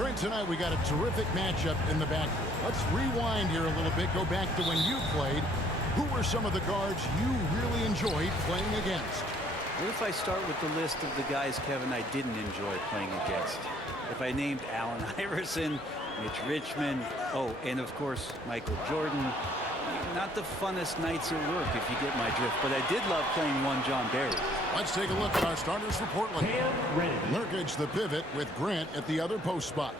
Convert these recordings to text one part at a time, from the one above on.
Brent, tonight we got a terrific matchup in the backfield. Let's rewind here a little bit. Go back to when you played. Who were some of the guards you really enjoyed playing against? What if I start with the list of the guys, Kevin, I didn't enjoy playing against? If I named Allen Iverson, Mitch Richmond, oh, and of course, Michael Jordan. Not the funnest nights at work, if you get my drift, but I did love playing one John Barry. Let's take a look at our starters for Portland. Nurkic, the pivot, with Grant at the other post spot.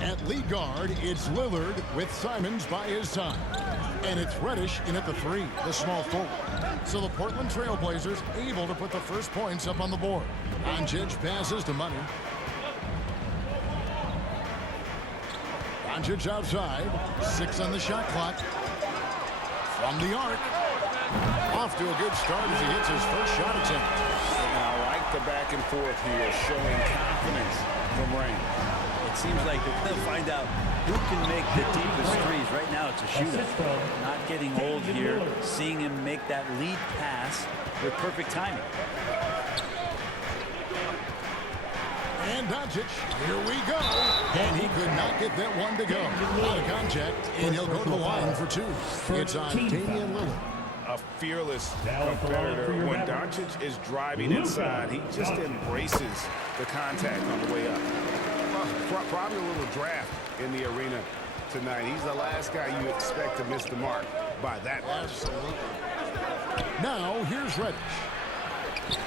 At lead guard, it's Lillard with Simons by his side. And it's Reddish in at the 3, the small forward. So the Portland Trailblazers able to put the first points up on the board. Doncic passes to Money. Doncic outside. 6 on the shot clock. From the arc. Off to a good start as he hits his first shot attempt. And I like the back and forth here, showing confidence from Rain. It seems like we're going to find out who can make the deepest threes. Right now it's a shootout. Not getting old here. Seeing him make that lead pass with perfect timing. And Doncic, here we go. And he could not get that one to go. Out of contact, and he'll go to the line for 2. It's on Damian Lillard. A fearless competitor. When Doncic is driving inside, he just embraces the contact on the way up. Probably a little draft in the arena tonight. He's the last guy you expect to miss the mark by that much. Absolutely. Now, here's Reddish.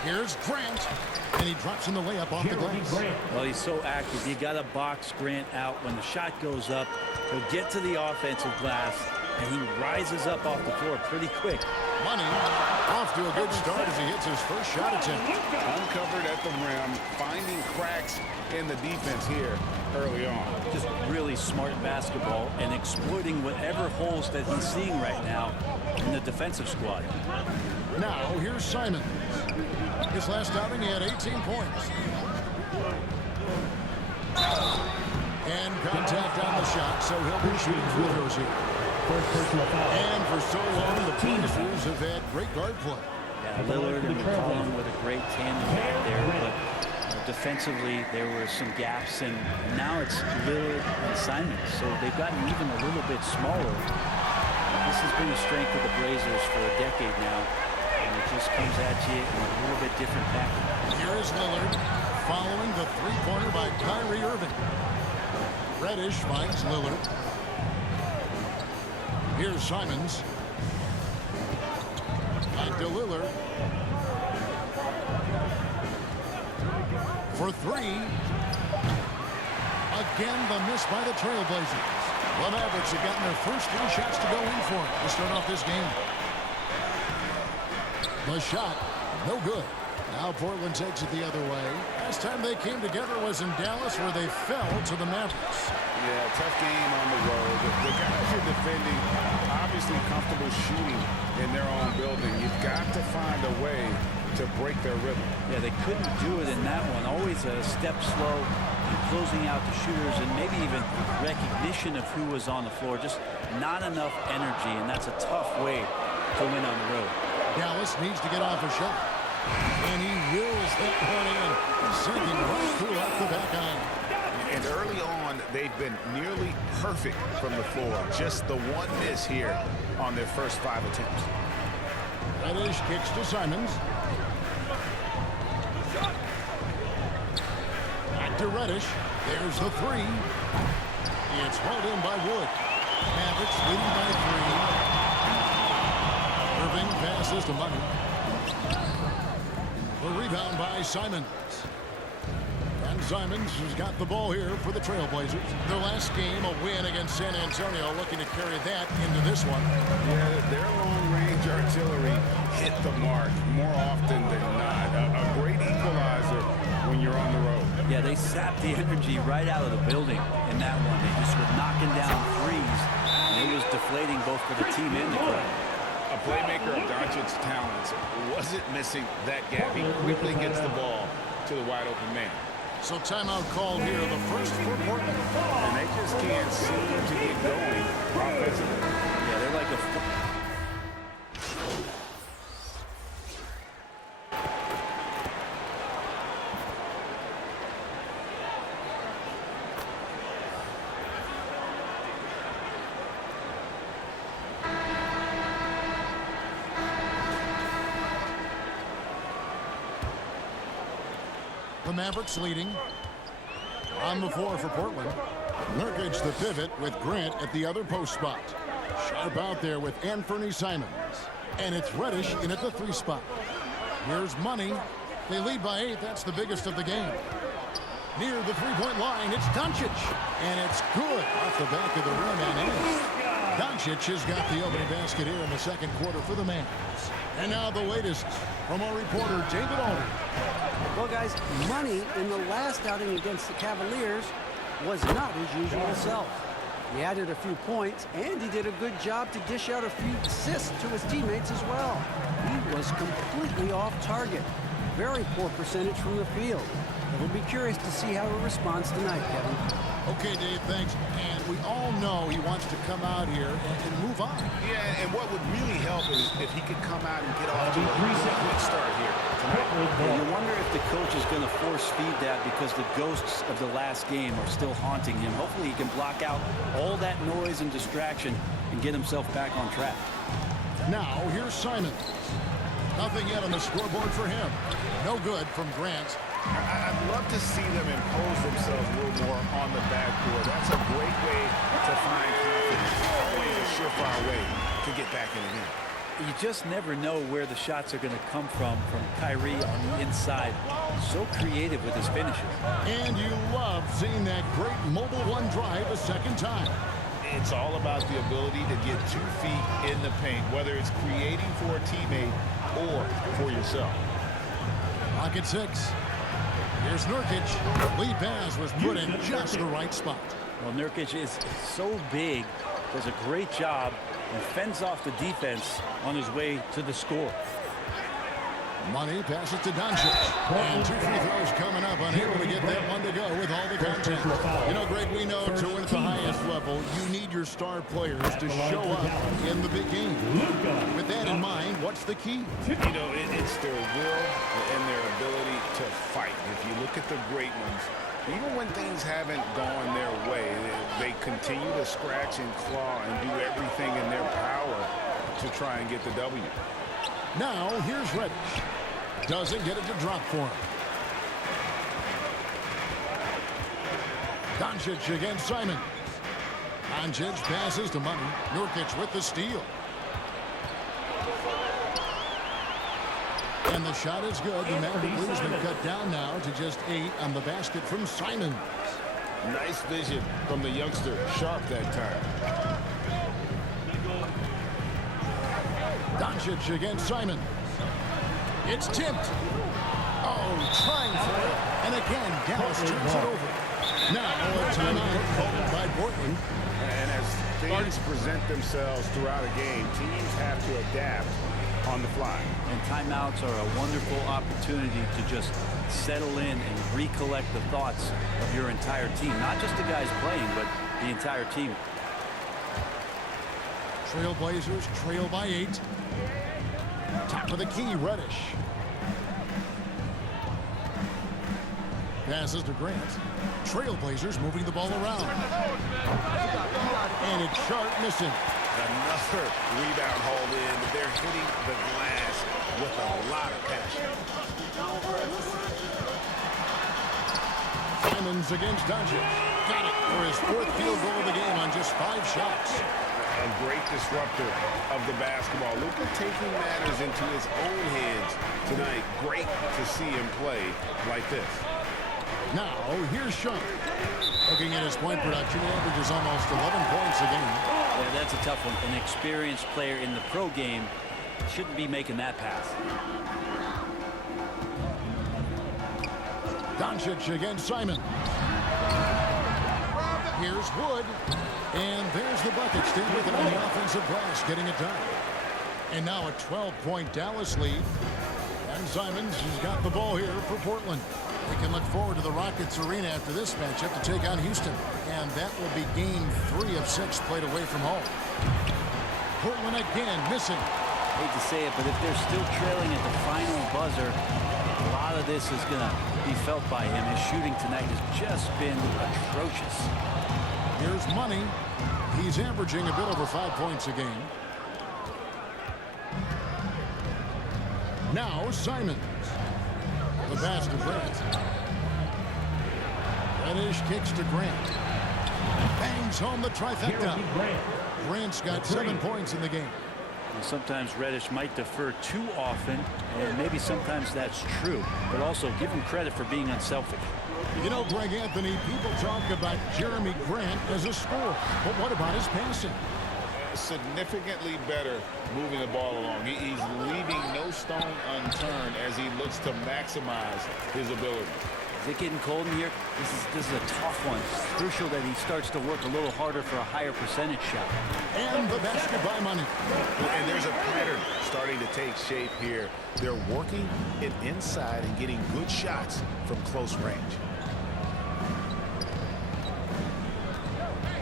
Here's Grant. And he drops in the layup off the glass. Well, he's so active. You got to box Grant out. When the shot goes up, he'll get to the offensive glass, and he rises up off the floor pretty quick. Money off to a good start as he hits his first shot attempt. Uncovered at the rim, finding cracks in the defense here early on. Just really smart basketball and exploiting whatever holes that he's seeing right now in the defensive squad. Now, here's Simons. His last outing, he had 18 points. And contact on the shot, so he'll be shooting free throws here. And for so long, the Blazers have had great guard play. Yeah, Lillard and McCollum with a great tandem back there, but defensively there were some gaps, and now it's Lillard and Simons, so they've gotten even a little bit smaller. This has been a strength of the Blazers for a decade now, and it just comes at you in a little bit different package. Here is Lillard following the three-pointer by Kyrie Irving. Reddish finds Lillard. Here's Simons. Back to Lillard. For 3. Again, the miss by the Trailblazers. The Mavericks have gotten their first 3 shots to go in for it to start off this game. The shot, no good. Now Portland takes it the other way. Last time they came together was in Dallas, where they fell to the Mavericks. Yeah, tough game on the road. The guys are defending, obviously comfortable shooting in their own building. You've got to find a way to break their rhythm. Yeah, they couldn't do it in that one. Always a step slow in closing out the shooters, and maybe even recognition of who was on the floor. Just not enough energy, and that's a tough way to win on the road. Dallas needs to get off a shot. And he wills that one in, sending right through off the back iron. And early on, they've been nearly perfect from the floor. Just the one miss here on their first 5 attempts. Reddish kicks to Simons. Back to Reddish. There's the 3. It's hauled in by Wood. Mavericks leading by 3. Irving passes to Money. The rebound by Simons. And Simons has got the ball here for the Trailblazers. Their last game, a win against San Antonio, looking to carry that into this one. Yeah, their long-range artillery hit the mark more often than not. A great equalizer when you're on the road. Yeah, they sapped the energy right out of the building in that one. They just were knocking down threes, and it was deflating both for the team and the crowd. A playmaker of Doncic's talents wasn't missing that gap. He quickly gets the ball to the wide-open man. So timeout called here, the first for Portland. And they just can't seem to get going offensively. Yeah, they're like a... The Mavericks leading. On the floor for Portland. Nurkic the pivot with Grant at the other post spot. Sharp out there with Anthony Simons. And it's Reddish in at the 3 spot. Here's Money. They lead by 8. That's the biggest of the game. Near the three-point line, it's Doncic. And it's good off the back of the rim and in. Doncic has got the opening basket here in the second quarter for the Mavs. And now the latest from our reporter, David Alden. Well, guys, Money in the last outing against the Cavaliers was not his usual self. He added a few points, and he did a good job to dish out a few assists to his teammates as well. He was completely off target. Very poor percentage from the field. We'll be curious to see how he responds tonight, Kevin. Okay, Dave, thanks. And we all know he wants to come out here and move on. Yeah, and what would really help is if he could come out and get off to a quick start here tonight. Well, you wonder if the coach is going to force feed that because the ghosts of the last game are still haunting him. Hopefully he can block out all that noise and distraction and get himself back on track. Now, here's Simons. Nothing yet on the scoreboard for him. No good from Grant. I'd love to see them impose themselves a little more on the backboard. That's a great way to find confidence. Always a surefire way to get back in the game. You just never know where the shots are going to come from Kyrie on the inside. So creative with his finishes. And you love seeing that great mobile one drive a second time. It's all about the ability to get 2 feet in the paint, whether it's creating for a teammate or for yourself. Lock at 6. Here's Nurkic. Lead pass was put in just the right spot. Well, Nurkic is so big, does a great job, and fends off the defense on his way to the score. Money passes to Doncic. And 2 free throws coming up. Unable to get that one to go with all the contact. You know, Greg, we know to win at the highest level, you need your star players to show up in the big game. With that in mind, what's the key? You know, it's their will and their ability to fight. If you look at the great ones, even when things haven't gone their way, they continue to scratch and claw and do everything in their power to try and get the W. Now, here's Reddish. Doesn't get it to drop for him. Doncic against Simons. Doncic passes to Money. Nurkic with the steal. And the shot is good. The Maverick lead has been cut down now to just 8 on the basket from Simons. Nice vision from the youngster. Sharp that time. Doncic against Simons. It's tipped. Oh, trying for it. And again, Dallas turns it over. Now, a timeout called by Portland. And as things present themselves throughout a game, teams have to adapt on the fly. And timeouts are a wonderful opportunity to just settle in and recollect the thoughts of your entire team. Not just the guys playing, but the entire team. Trailblazers trail by 8. Top of the key, Reddish. Passes to Grant. Trailblazers moving the ball around. And it's Sharp missing. Another rebound hauled in. They're hitting the glass with a lot of passion. Simons against Doncic. Got it for his 4th field goal of the game on just 5 shots. A great disruptor of the basketball. Luka taking matters into his own hands tonight. Great to see him play like this. Now, here's Sharp. Looking at his point production, he averages almost 11 points a game. Yeah, that's a tough one. An experienced player in the pro game shouldn't be making that pass. Doncic against Simons. Here's Wood. And there's the bucket. Stay with it on the offensive glass, getting it done. And now a 12-point Dallas lead. And Simons has got the ball here for Portland. We can look forward to the Rockets arena after this matchup to take on Houston. And that will be game 3 of 6 played away from home. Portland again missing. Hate to say it, but if they're still trailing at the final buzzer, a lot of this is going to be felt by him. His shooting tonight has just been atrocious. Here's Money. He's averaging a bit over 5 points a game. Now Simons. The pass to Grant. Reddish kicks to Grant. Bangs home the trifecta. Grant's got 7 points in the game. And sometimes Reddish might defer too often, and maybe sometimes that's true. But also give him credit for being unselfish. You know, Greg Anthony, people talk about Jeremy Grant as a scorer. But what about his passing? Significantly better moving the ball along. He's leaving no stone unturned as he looks to maximize his ability. Is it getting cold in here? This is a tough one. It's crucial that he starts to work a little harder for a higher percentage shot. And the basket by Money. And there's a pattern starting to take shape here. They're working it inside and getting good shots from close range.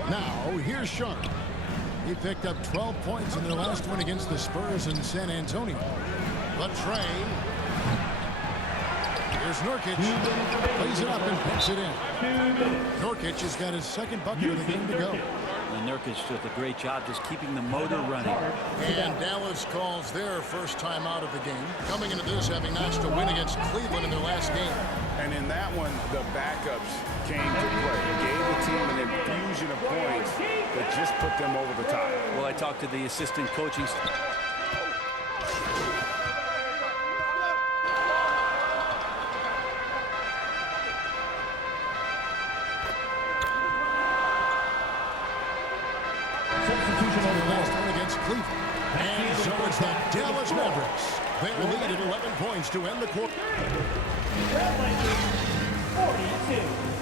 Now, here's Sharp. He picked up 12 points in their last one against the Spurs in San Antonio. Latrey. Here's Nurkic. Plays it up and puts it in. Nurkic has got his second bucket of the game to go. And Nurkic does a great job just keeping the motor running. And Dallas calls their first time out of the game. Coming into this, having notched a win against Cleveland in their last game. And in that one, the backups came to play. Gave the team an infusion of points that just put them over the top. Well, I talked to the assistant coaching staff. And so it's the Dallas Mavericks. They lead at 11 points to end the quarter. 42.